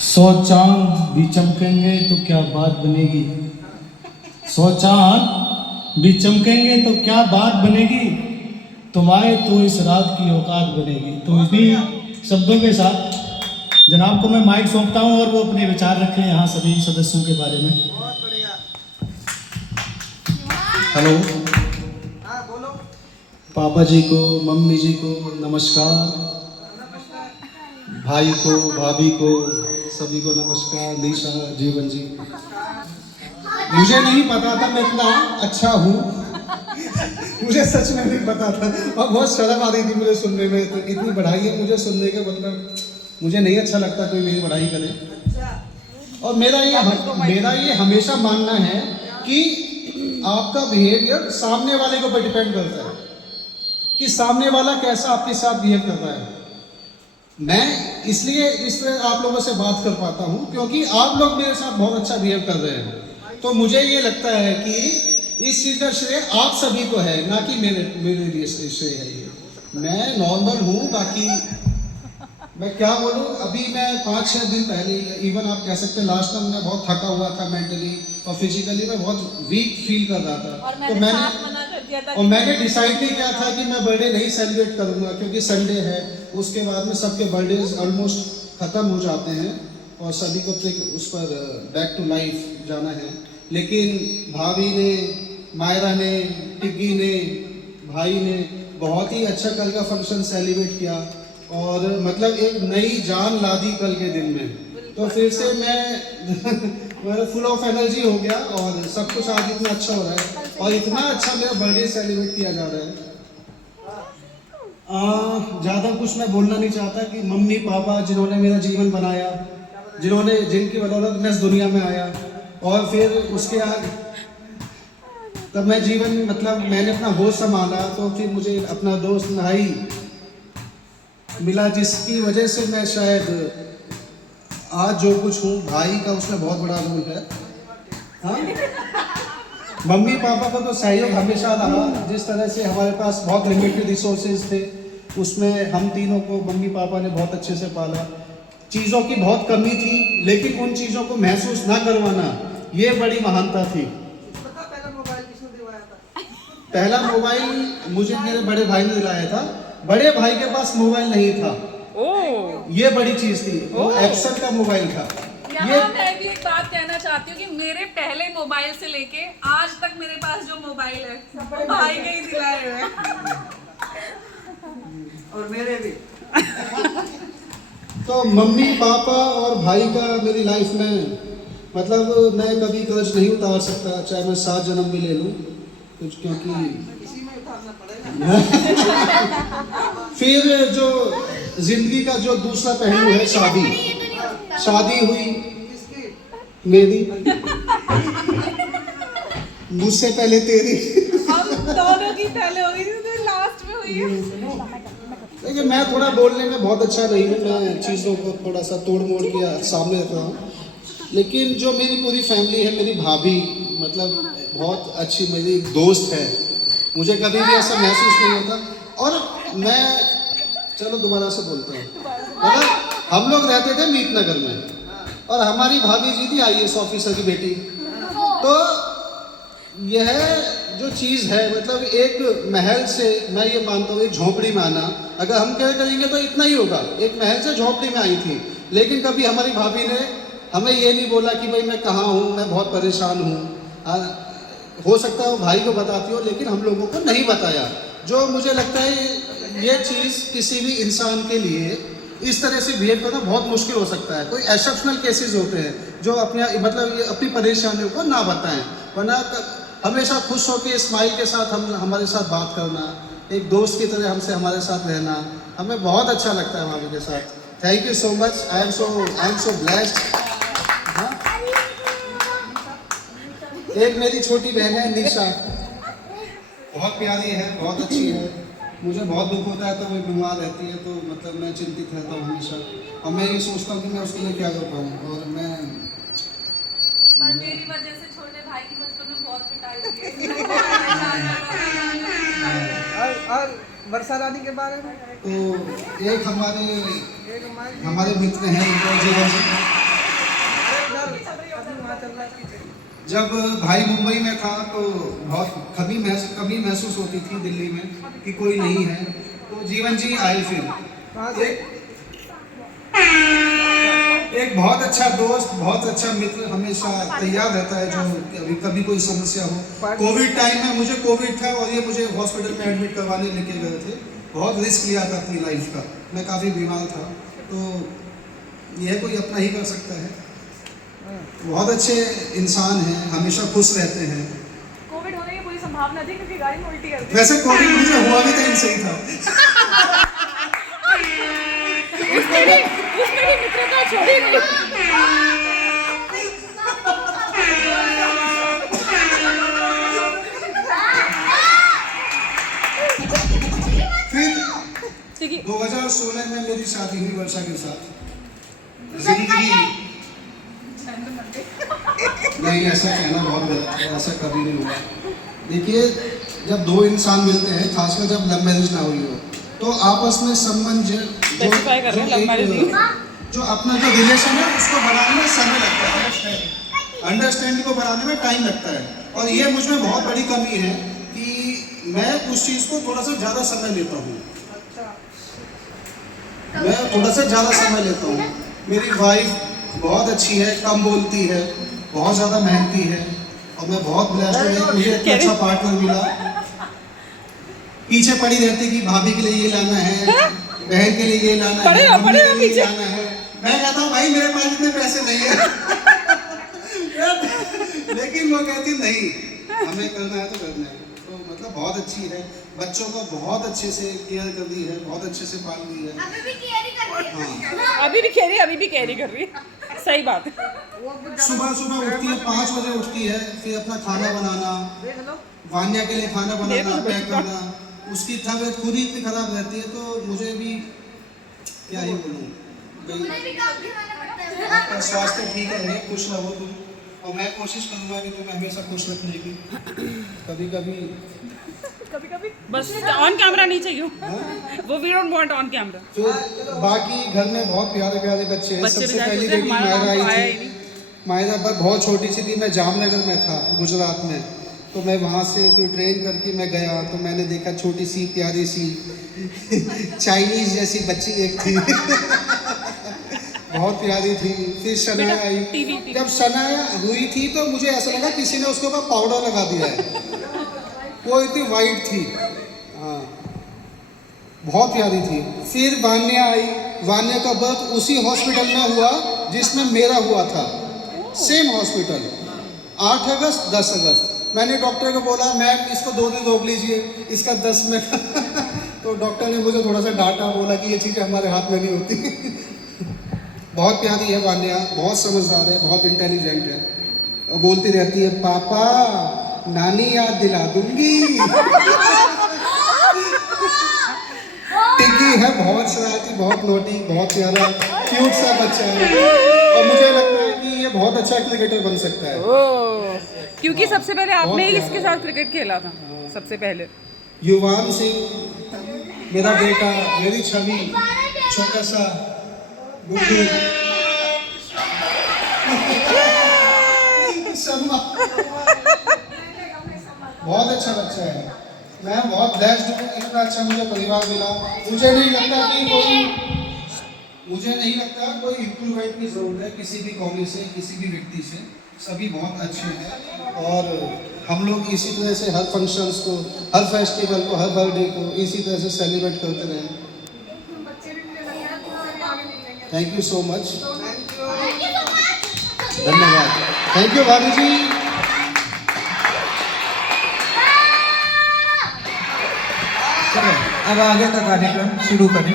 100 चांद भी चमकेंगे तो क्या बात बनेगी। 100 चांद भी चमकेंगे तो क्या बात बनेगी। तुम आए तो इस रात की औकात बनेगी। तो इन्हीं शब्दों के साथ जनाब को मैं माइक सौंपता हूं और वो अपने विचार रखें यहाँ सभी सदस्यों के बारे में। हेलो, पापा जी को, मम्मी जी को नमस्कार, भाई को, भाभी को, सभी को नमस्कार। निशा, जीवन जी, मुझे नहीं पता था मैं इतना अच्छा हूँ। मुझे सच में नहीं पता था और बहुत शर्म आ रही थी मुझे सुनने में। तो इतनी बढ़ाई है मुझे सुनने के, मतलब मुझे नहीं अच्छा लगता कोई मेरी बढ़ाई करे। और मेरा ये हमेशा मानना है कि आपका बिहेवियर सामने वाले के ऊपर डिपेंड करता है कि सामने वाला कैसा आपके साथ बिहेव कर रहा है। मैं इसलिए इस तरह आप लोगों से बात कर पाता हूँ क्योंकि आप लोग मेरे साथ बहुत अच्छा बिहेव कर रहे हैं। तो मुझे ये लगता है कि इस चीज़ का श्रेय आप सभी को है, ना कि मेरे लिए श्रेय है ये। मैं नॉर्मल हूँ, बाकी मैं क्या बोलूँ। अभी मैं 5-6 दिन पहले, इवन आप कह सकते हैं लास्ट टाइम, मैं बहुत थका हुआ था मेंटली और फिजिकली। मैं बहुत वीक फील कर रहा था। तो मैंने डिसाइड नहीं किया था कि मैं बर्थडे नहीं सेलिब्रेट करूँगा क्योंकि संडे है। उसके बाद में सबके बर्थडे ऑलमोस्ट ख़त्म हो जाते हैं और सभी को तो उस पर बैक टू लाइफ जाना है। लेकिन भाभी ने, मायरा ने, टिग्गी ने, भाई ने बहुत ही अच्छा कल का फंक्शन सेलिब्रेट किया और मतलब एक नई जान ला दी कल के दिन में। तो फिर से मैं फुल ऑफ एनर्जी हो गया और सब कुछ आज इतना अच्छा हो रहा है और इतना अच्छा मेरा बर्थडे सेलिब्रेट किया जा रहा है। ज़्यादा कुछ मैं बोलना नहीं चाहता कि मम्मी पापा जिन्होंने मेरा जीवन बनाया, जिनकी बदौलत मैं इस दुनिया में आया, और फिर उसके बाद तब मैं जीवन मतलब मैंने अपना होश संभाला तो फिर मुझे अपना दोस्त भाई मिला जिसकी वजह से मैं शायद आज जो कुछ हूँ। भाई का उसमें बहुत बड़ा रोल है। हाँ, मम्मी पापा का तो सहयोग हमेशा रहा। जिस तरह से हमारे पास बहुत लिमिटेड रिसोर्सेज थे, उसमें हम तीनों को मम्मी पापा ने बहुत अच्छे से पाला। चीज़ों की बहुत कमी थी, लेकिन उन चीज़ों को महसूस ना करवाना, ये बड़ी महानता थी। पहला मोबाइल मुझे मेरे बड़े भाई ने दिलाया था। बड़े भाई के पास मोबाइल नहीं था। ये बड़ी चीज थी, वो एप्सन का मोबाइल था। यहाँ मैं भी एक बात कहना चाहती हूँ कि मेरे पहले मोबाइल से लेके आज तक मेरे पास जो मोबाइल है वो भाई के ही दिलाए हुए हैं। और मेरे भी। तो मम्मी पापा और भाई का मेरी लाइफ में मतलब मैं कभी कर्ज नहीं उतार सकता, चाहे मैं 7 जन्म भी ले लूँ कुछ, क्योंकि इसी में उतारना पड़ेगा। फिर जो जिंदगी का जो दूसरा पहलू है, शादी हुई मेरी, मुझसे पहले तेरी। हम दोनों की पहले हुई थी तो लास्ट में हुई है। देखिए, मैं थोड़ा बोलने में बहुत अच्छा नहीं हूँ, मैं चीज़ों को थोड़ा सा तोड़ मोड़ के सामने रख रहा हूँ। लेकिन जो मेरी पूरी फैमिली है, मेरी भाभी मतलब बहुत अच्छी मेरी दोस्त है, मुझे कभी भी ऐसा महसूस नहीं होता। और मैं चलो दोबारा से बोलता हूँ, मतलब हम लोग रहते थे मीतनगर में और हमारी भाभी जी थी IAS ऑफिसर की बेटी। तो यह जो चीज़ है, मतलब एक महल से, मैं ये मानता हूँ, एक झोंपड़ी में आना, अगर हम क्या करेंगे तो इतना ही होगा। एक महल से झोंपड़ी में आई थी, लेकिन कभी हमारी भाभी ने हमें ये नहीं बोला कि भाई मैं कहाँ हूँ, मैं बहुत परेशान हूँ। हो सकता है भाई को बताती हो, लेकिन हम लोगों को नहीं बताया। जो मुझे लगता है ये चीज़ किसी भी इंसान के लिए इस तरह से बिहेव करना बहुत मुश्किल हो सकता है। कोई एक्सेप्शनल केसेस होते हैं जो अपने मतलब ये अपनी परेशानियों को ना बताएं, वरना हमेशा खुश होकर स्माइल के साथ हमारे साथ बात करना, एक दोस्त की तरह हमसे हमारे साथ रहना, हमें बहुत अच्छा लगता है भाभी के साथ। Thank you so much. I am so blessed. एक मेरी छोटी बहन है निशा, बहुत प्यारी है, बहुत अच्छी है। मुझे बहुत दुख होता है तो वो बीमार रहती है, तो मतलब मैं चिंतित रहता हूँ हमेशा और मैं ये सोचता हूँ कि मैं उसके लिए क्या कर पाऊँ। और मैं पर मेरी वजह से छोटे भाई की बचपन में बहुत पिटाई हुई है। और वर्षा रानी के बारे में तो एक हमारे मित्र हैं जीवन जी, जब भाई मुंबई में था तो बहुत कमी महसूस होती थी दिल्ली में कि कोई नहीं है, तो जीवन जी आए फिर। कहाँ से? एक बहुत अच्छा दोस्त, बहुत अच्छा मित्र हमेशा तैयार रहता है, जो अभी कभी कोई समस्या हो। कोविड टाइम में मुझे कोविड था और ये मुझे हॉस्पिटल में एडमिट करवाने लेके गए थे। बहुत रिस्क लिया था अपनी लाइफ का, मैं काफ़ी बीमार था, तो यह कोई अपना ही कर सकता है। बहुत अच्छे इंसान हैं, हमेशा खुश रहते हैं। कोविड होने की पूरी संभावना थी क्योंकि गाड़ी में उल्टी कर दी। वैसे कोविड मुझे हुआ भी कहीं सही था। उसमें भी मित्रता छोड़ी नहीं। फिर ठीक है। 2016 में मेरी शादी हुई वर्षा के साथ। जिंदगी नहीं, ऐसा कहना बहुत गलत है, ऐसा कभी नहीं हुआ। देखिए, जब दो इंसान मिलते हैं, खासकर जब लव मैरिज ना हुई हो, तो आपस में संबंध Specify कर रहे हैं, love marriage नहीं। जो अपना जो रिलेशन है उसको बनाने में समय लगता है, अंडरस्टैंडिंग को बनाने में टाइम लगता है। और ये मुझ में बहुत बड़ी कमी है कि मैं उस चीज़ को थोड़ा सा ज़्यादा समय लेता हूँ। मैं थोड़ा सा ज़्यादा समय लेता हूँ। मेरी वाइफ बहुत अच्छी है, कम बोलती है, बहुत ज़्यादा मेहनती है, और मैं बहुत ब्लेस्ड हूँ कि मुझे इतना अच्छा पार्टनर मिला। पीछे पड़ी रहती कि भाभी के लिए ये लाना है, बहन के लिए ये लाना है, मम्मी के लिए ये लाना है। मैं कहता हूँ भाई मेरे पास इतने पैसे नहीं है। लेकिन वो कहती नहीं, हमें करना है तो करना है। तो मतलब बहुत अच्छी है, बच्चों को बहुत अच्छे से केयर कर दी है, बहुत अच्छे से पाल दी है। अभी भी कैरी कर रही है। सही बात है। सुबह सुबह उठती है, 5 बजे उठती है, फिर अपना खाना बनाना, वान्या के लिए खाना बनाना, पैक करना। उसकी तबीयत खुद ही इतनी खराब रहती है, तो मुझे भी क्या ही बोलूँ, आपका स्वास्थ्य ठीक रहे, खुश रहो तुम, और मैं कोशिश करूँगा कि तुम्हें हमेशा खुश रखने की। कभी कभी बस ऑन कैमरा नहीं चाहिए वो, we don't want on camera. फिर बाकी घर में बहुत प्यारे प्यारे बच्चे हैं। बच्चे सबसे भी पहली जाते बेटी हमारा मायरा नाम तो आया आई ही थी। नहीं। मायरा पर बहुत छोटी सी थी, मैं जामनगर में था, गुजरात में, तो मैं वहाँ से फिर ट्रेन करके मैं गया, तो मैंने देखा छोटी सी प्यारी सी चाइनीज जैसी बच्ची एक थी। बहुत प्यारी थी। फिर शनाया आई। जब शनाया हुई थी तो मुझे ऐसा लगा किसी ने उसके ऊपर पाउडर लगा दिया है, वो इतनी वाइट थी। हाँ, बहुत प्यारी थी। फिर वान्या आई। वान्या का बर्थ उसी हॉस्पिटल में हुआ जिसमें मेरा हुआ था, सेम हॉस्पिटल। 8 अगस्त 10 अगस्त मैंने डॉक्टर को बोला मैम इसको 2 दिन रोक लीजिए, इसका 10 में तो डॉक्टर ने मुझे थोड़ा सा डांटा, बोला कि ये चीज़ें हमारे हाथ में नहीं होती। बहुत प्यारी है वान्या, बहुत समझदार है, बहुत इंटेलिजेंट है, बोलती रहती है पापा नानी याद दिला दूंगी। टिकी है, बहुत शरारती, बहुत नोटी, बहुत प्यारा क्यूट सा बच्चा है, और मुझे लगता है कि ये बहुत अच्छा क्रिकेटर बन सकता है। क्योंकि सबसे पहले आपने ही इसके साथ क्रिकेट खेला था, सबसे पहले। युवान सिंह मेरा बेटा, मेरी छवि, छोटा सा गुड्डू। बहुत अच्छा बच्चा है, मैं बहुत ब्लेस्ड हूँ, इतना अच्छा मुझे परिवार मिला। मुझे नहीं लगता कोई इम्प्रूवमेंट की जरूरत है किसी भी कॉलेज से, किसी भी व्यक्ति से। सभी बहुत अच्छे हैं, और हम लोग इसी तरह से हर फंक्शंस को, हर फेस्टिवल को, हर बर्थडे को इसी तरह से सेलिब्रेट करते रहें। थैंक यू सो मच, धन्यवाद। थैंक यू भाभी जी। अब आगे का कार्यक्रम शुरू करें।